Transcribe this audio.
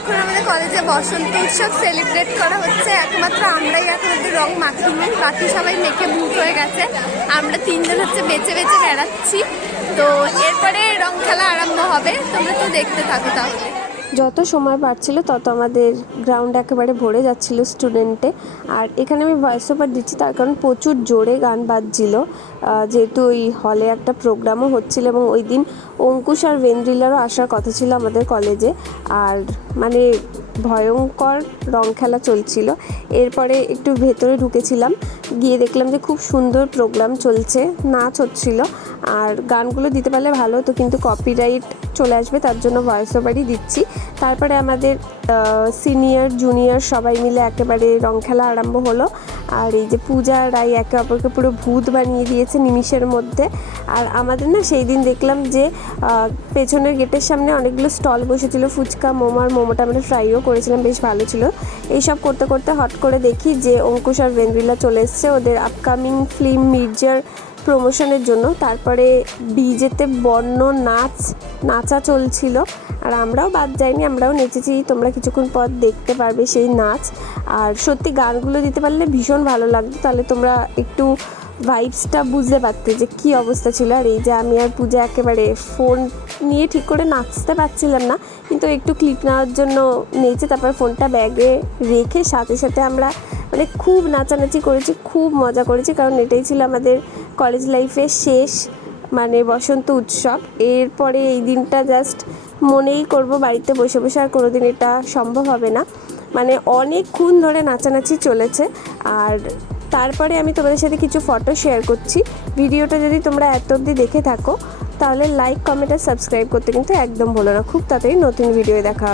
কলেজে বসন্ত উৎসব সেলিব্রেট করা হচ্ছে। একমাত্র আমরাই এখন একটু রং মাখিনি বাকি সবাই মেখে ভূত হয়ে গেছে। আমরা তিনজন হচ্ছে বেঁচে বেঁচে বেড়াচ্ছি। তো এরপরে রং খেলা আরম্ভ হবে। তোমরা তো দেখতে থাকো তাহলে। যত সময় বাড়ছিল তত আমাদের গ্রাউন্ড একেবারে ভরে যাচ্ছিল স্টুডেন্টে আর এখানে আমি ভয়েস ওভার দিচ্ছি, তার কারণ প্রচুর জোরে গান বাজছিল। যেহেতু ওই হলে একটা প্রোগ্রামও হচ্ছিল এবং ওই দিন অঙ্কুশ আর ভেন্দ্রিলারও আসার কথা ছিল আমাদের কলেজে আর মানে ভয়ঙ্কর রং খেলা চলছিল। এরপরে একটু ভেতরে ঢুকেছিলাম, গিয়ে দেখলাম যে খুব সুন্দর প্রোগ্রাম চলছে, নাচ হচ্ছিল। আর গানগুলো দিতে পারলে ভালো হতো কিন্তু কপিরাইট চলে আসবে, তার জন্য ভয়েস ওভারই দিচ্ছি। তারপরে আমাদের সিনিয়র জুনিয়র সবাই মিলে একেবারে রং খেলা আরম্ভ হলো। আর এই যে পূজা রাই একে অপরকে পুরো ভূত বানিয়ে দিয়েছে নিমিষের মধ্যে। আর আমাদের না সেই দিন দেখলাম যে পেছনের গেটের সামনে অনেকগুলো স্টল বসেছিল, ফুচকা মোমো আর মোমোটা আমরা ফ্রাইও করেছিলাম, বেশ ভালো ছিল। এইসব করতে করতে হট করে দেখি যে অঙ্কুশ আর ভেন্দ্রিলা চলে এসছে, ওদের আপকামিং ফিল্ম মির্জার প্রমোশনের জন্য। তারপরে ডিজেতে বর্ণ নাচ, নাচা চলছিল। আর আমরাও বাদ যাইনি, আমরাও নেচেছি। তোমরা কিছুক্ষণ পর দেখতে পারবে সেই নাচ। আর সত্যি গানগুলো দিতে পারলে ভীষণ ভালো লাগতো। তাহলে তোমরা একটু ভাইবসটা বুঝতে পারতে যে কি অবস্থা ছিল। আর এই যে আমি আর পূজা একেবারে ফোন নিয়ে ঠিক করে নাচতে পারছিলাম না। কিন্তু একটু ক্লিপ নেওয়ার জন্য নেচে তারপর ফোনটা ব্যাগে রেখে সাথে সাথে আমরা মানে খুব নাচানাচি করেছি, খুব মজা করেছি। কারণ এটাই ছিল আমাদের কলেজ লাইফের শেষ মানে বসন্ত উৎসব। এরপরে এই দিনটা জাস্ট মনেই করব বাড়িতে বসে বসে আর কোনোদিন এটা সম্ভব হবে না। মানে অনেকক্ষণ ধরে নাচানাচি চলেছে। আর তারপরে আমি তোমাদের সাথে কিছু ফটো শেয়ার করছি। ভিডিওটা যদি তোমরা এত অবধি দেখে থাকো, তাহলে লাইক কমেন্ট আর সাবস্ক্রাইব করতে কিন্তু একদম ভুলো না। খুব তাড়াতাড়ি নতুন ভিডিও দেখা